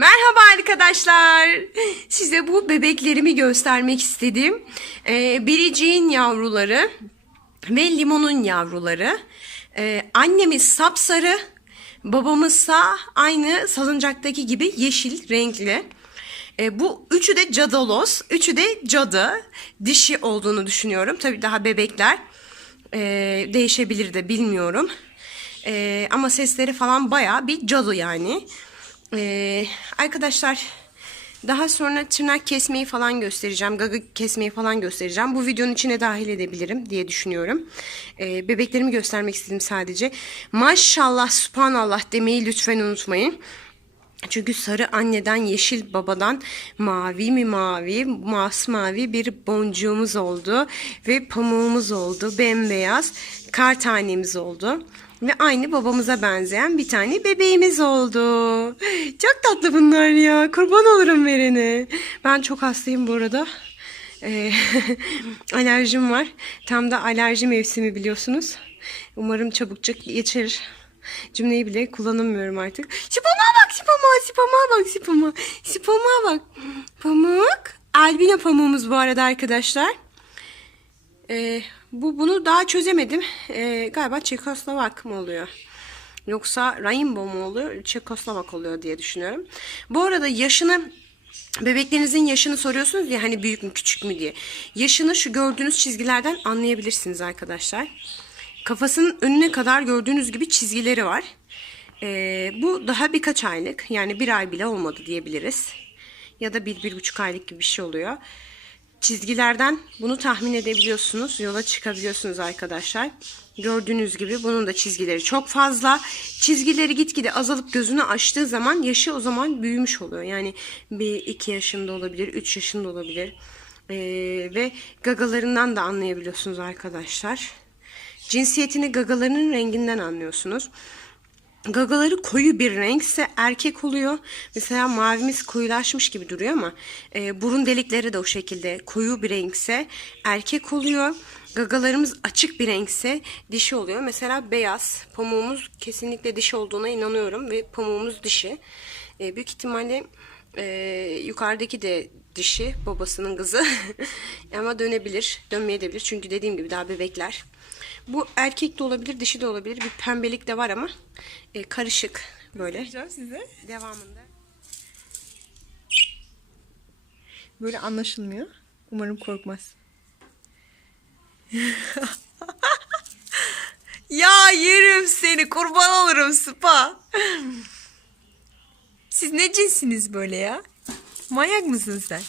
Merhaba arkadaşlar. Size bu bebeklerimi göstermek istedim. Ee, biriciğin yavruları ve limonun yavruları. Ee, annemiz sapsarı, babamızsa aynı salıncaktaki gibi yeşil renkli. Ee, bu üçü de cadalos, üçü de cadı. Dişi olduğunu düşünüyorum. Tabii daha bebekler. Ee, değişebilir de bilmiyorum. Ee, ama sesleri falan baya bir cadı yani. Ee, arkadaşlar daha sonra tırnak kesmeyi falan göstereceğim. Gaga kesmeyi falan göstereceğim. Bu videonun içine dahil edebilirim diye düşünüyorum. Ee, bebeklerimi göstermek istedim sadece. Maşallah, subhanallah demeyi lütfen unutmayın. Çünkü sarı anneden yeşil babadan mavi mi mavi masmavi bir boncuğumuz oldu ve pamuğumuz oldu bembeyaz kar tanemiz oldu ve aynı babamıza benzeyen bir tane bebeğimiz oldu. Çok tatlı bunlar ya kurban olurum verene. Ben çok hastayım bu arada. Ee, alerjim var. Tam da alerji mevsimi biliyorsunuz. Umarım çabukçuk geçer. Cümleyi bile kullanamıyorum artık. Sipama bak sipama sipama bak sipama. Sipama bak. Pamuk. Albino pamuğumuz bu arada arkadaşlar. Ee, bu bunu daha çözemedim. Ee, galiba Çekoslovak mı oluyor? Yoksa Rainbow mu oluyor? Çekoslovak oluyor diye düşünüyorum. Bu arada yaşını Bebeklerinizin yaşını soruyorsunuz ya hani büyük mü küçük mü diye. Yaşını şu gördüğünüz çizgilerden anlayabilirsiniz arkadaşlar. Kafasının önüne kadar gördüğünüz gibi çizgileri var. Ee, bu daha birkaç aylık yani bir ay bile olmadı diyebiliriz. Ya da bir, bir buçuk aylık gibi bir şey oluyor. Çizgilerden bunu tahmin edebiliyorsunuz. Yola çıkabiliyorsunuz arkadaşlar. Gördüğünüz gibi bunun da çizgileri çok fazla. Çizgileri gitgide azalıp gözünü açtığı zaman yaşı o zaman büyümüş oluyor. Yani bir iki yaşında olabilir, üç yaşında olabilir. Ee, ve gagalarından da anlayabiliyorsunuz arkadaşlar. Cinsiyetini gagalarının renginden anlıyorsunuz. Gagaları koyu bir renkse erkek oluyor. Mesela mavimiz koyulaşmış gibi duruyor ama e, burun delikleri de o şekilde koyu bir renkse erkek oluyor. Gagalarımız açık bir renkse dişi oluyor. Mesela beyaz pamuğumuz kesinlikle dişi olduğuna inanıyorum ve pamuğumuz dişi. E, büyük ihtimalle e, yukarıdaki de dişi babasının kızı ama dönebilir dönmeyebilir çünkü dediğim gibi daha bebekler. Bu erkek de olabilir, dişi de olabilir. Bir pembelik de var ama e, karışık böyle. size. Devamında. Böyle anlaşılmıyor. Umarım korkmaz. ya yerim seni kurban olurum spa. Siz ne cinsiniz böyle ya? Manyak mısın sen?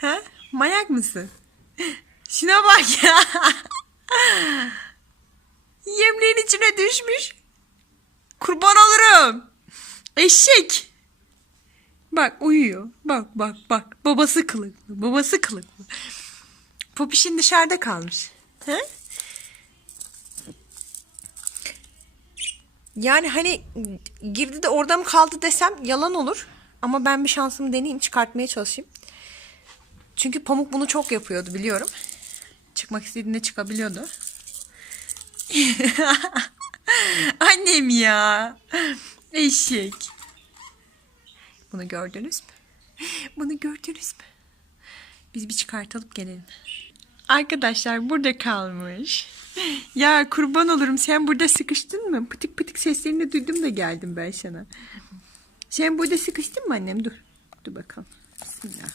Ha? Manyak mısın? Şuna bak ya. Yemliğin içine düşmüş. Kurban olurum. Eşek. Bak uyuyor. Bak bak bak. Babası kılıklı. Babası kılıklı. Popişin dışarıda kalmış. He? Yani hani girdi de orada mı kaldı desem yalan olur. Ama ben bir şansımı deneyeyim çıkartmaya çalışayım. Çünkü Pamuk bunu çok yapıyordu biliyorum. Çıkmak istediğinde çıkabiliyordu. Annem ya. Eşek. Bunu gördünüz mü? Bunu gördünüz mü? Biz bir çıkartalım gelelim. Arkadaşlar burada kalmış. Ya kurban olurum sen burada sıkıştın mı? Pıtık pıtık seslerini duydum da geldim ben sana. Sen burada sıkıştın mı annem? Dur. Dur bakalım. Bismillah.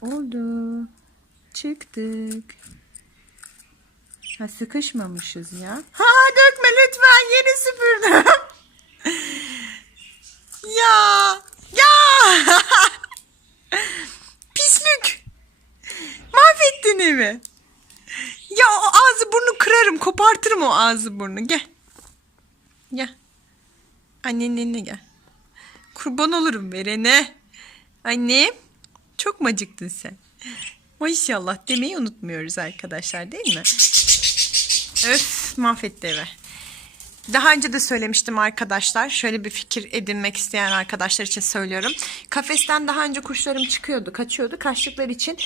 Oldu. Çıktık. Ha sıkışmamışız ya. Ha dökme lütfen yeni süpürdüm. ya ya pislük. Mahvettin evi. Ya o ağzı burnu kırarım kopartırım o ağzı burnu gel. Gel. Annenin eline gel. Kurban olurum verene. Annem çok mu acıktın sen? Maşallah demeyi unutmuyoruz arkadaşlar değil mi? Öf mahvetti eve. Daha önce de söylemiştim arkadaşlar. Şöyle bir fikir edinmek isteyen arkadaşlar için söylüyorum. Kafesten daha önce kuşlarım çıkıyordu, kaçıyordu. Kaçtıkları için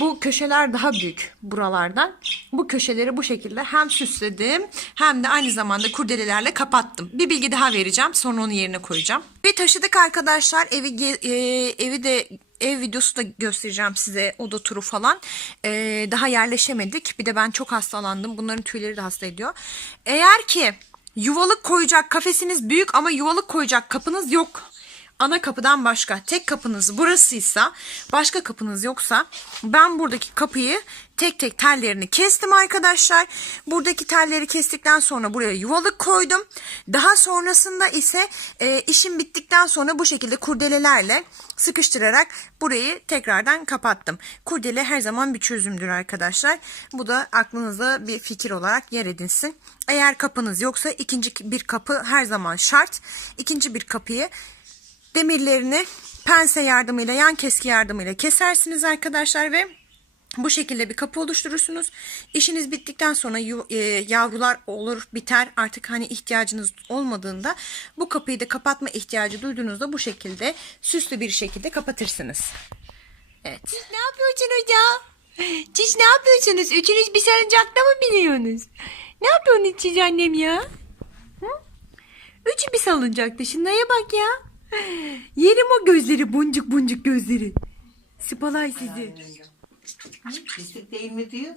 bu köşeler daha büyük buralardan. Bu köşeleri bu şekilde hem süsledim hem de aynı zamanda kurdelelerle kapattım. Bir bilgi daha vereceğim. Sonra onu yerine koyacağım. Bir taşıdık arkadaşlar. Evi e, evi de ev videosu da göstereceğim size oda turu falan. Ee, daha yerleşemedik. Bir de ben çok hastalandım. Bunların tüyleri de hasta ediyor. Eğer ki yuvalık koyacak kafesiniz büyük ama yuvalık koyacak kapınız yok. Ana kapıdan başka tek kapınız burasıysa başka kapınız yoksa ben buradaki kapıyı tek tek tellerini kestim arkadaşlar. Buradaki telleri kestikten sonra buraya yuvalık koydum. Daha sonrasında ise e, işim bittikten sonra bu şekilde kurdelelerle sıkıştırarak burayı tekrardan kapattım. Kurdele her zaman bir çözümdür arkadaşlar. Bu da aklınızda bir fikir olarak yer edinsin. Eğer kapınız yoksa ikinci bir kapı her zaman şart. İkinci bir kapıyı demirlerini pense yardımıyla yan keski yardımıyla kesersiniz arkadaşlar ve bu şekilde bir kapı oluşturursunuz. İşiniz bittikten sonra e, yavrular olur biter artık hani ihtiyacınız olmadığında bu kapıyı da kapatma ihtiyacı duyduğunuzda bu şekilde süslü bir şekilde kapatırsınız. Evet. Ne yapıyorsunuz ya? Siz ne yapıyorsunuz? Üçünüz bir salıncakta mı biniyorsunuz? Ne yapıyorsunuz siz annem ya? Hı? Üçü bir salıncakta. Şunlara bak ya. Yerim o gözleri boncuk boncuk gözleri. Sıpalay sizi. Pislik değil mi diyor.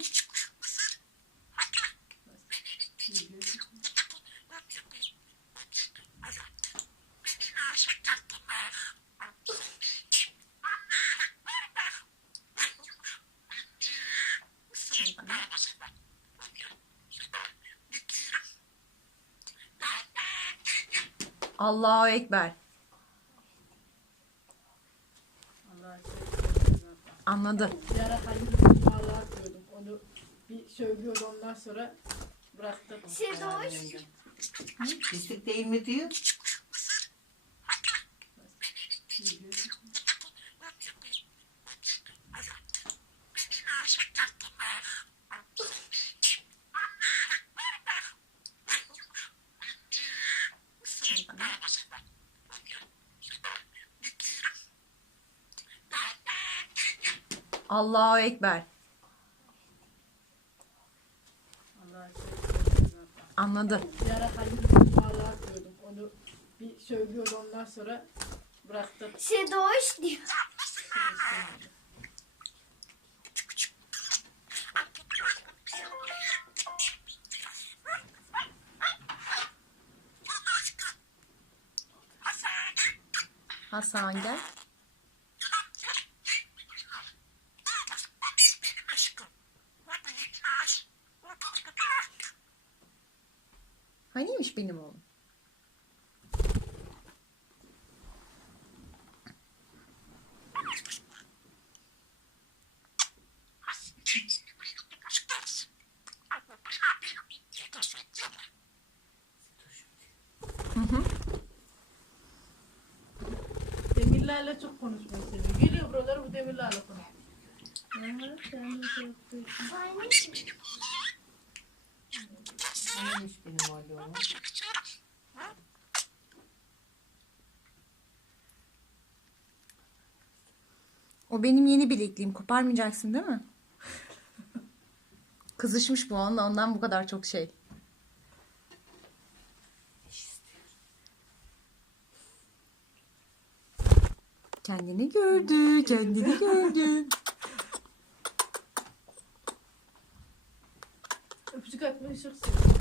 Allahu Ekber. Anladı. Bir ara hayır dualar diyordum. Onu bir söylüyordu ondan sonra bıraktım. Pislik değil mi diyor. Allahu Ekber. Anladı. Bir ara hayır dualar diyordum. Onu bir söylüyordu ondan sonra bıraktım. Sedoş diyor. Hasan gel. Haniymiş benim oğlum? Demirlerle çok konuşmayı seviyor. Geliyor buralara bu demirlerle konuşuyor. Neymiş benim? O benim yeni bilekliğim. Koparmayacaksın değil mi? Kızışmış bu ondan, ondan bu kadar çok şey. Kendini gördü, kendini gördü. Öpücük atmayı çok seviyor.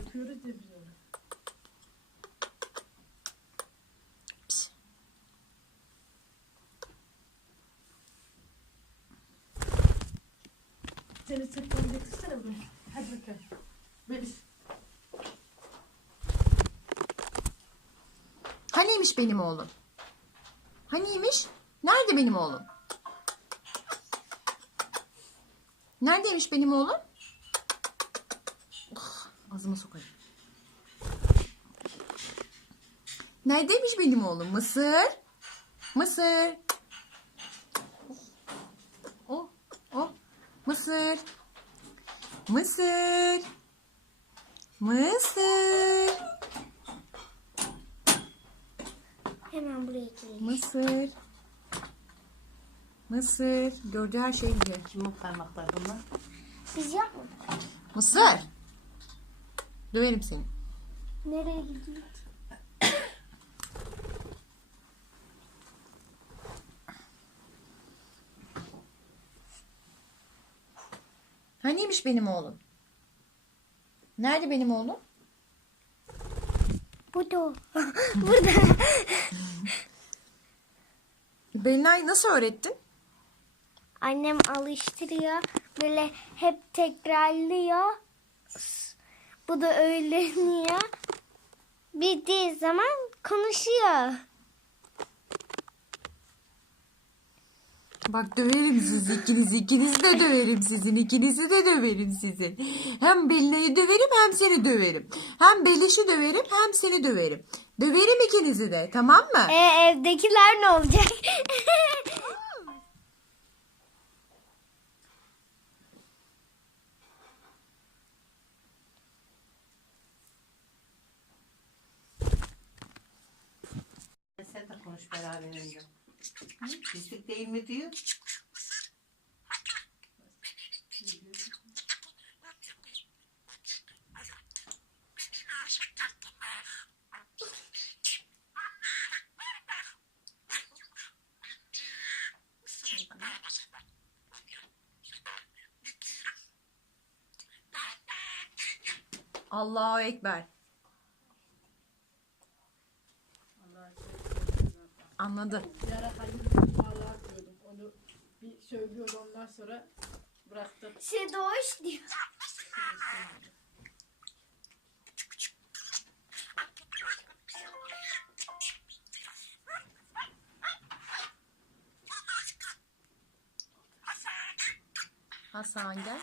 Öpüyoruz ya biz onu. Seni sırtını getirsene buraya. Hadi bakalım. Melis. Haniymiş benim oğlum? Haniymiş? Nerede benim oğlum? Neredeymiş benim oğlum? Oh, ağzıma sokayım. Neredeymiş benim oğlum? Mısır? Mısır. Oh, oh. Mısır. Mısır. Mısır. Hemen buraya girelim. Mısır. Mısır. Gördüğü her şeyi biliyor. Kimin parmaklar bunlar? Biz yapmadık. Mısır. Döverim seni. Nereye gidiyoruz? Haniymiş benim oğlum? Nerede benim oğlum? Bu da o. Burada. Belinay nasıl öğrettin? Annem alıştırıyor. Böyle hep tekrarlıyor. Bu da öğreniyor. Bittiği zaman konuşuyor. Bak döverim sizi ikinizi. ikinizi de döverim sizin. ikinizi de döverim sizin. Hem Belinay'ı döverim hem seni döverim. Hem Beliş'i döverim hem seni döverim. Döverim ikinizi de tamam mı? E, evdekiler ne olacak? Sen de konuş beraberinde. Hı? Pislik değil mi diyor? Allahu Ekber. Anladı. Bir ara hayırlı dualar diyordum. Onu bir söylüyordu ondan sonra bıraktım. Şey doğuş diyor. Hasan gel.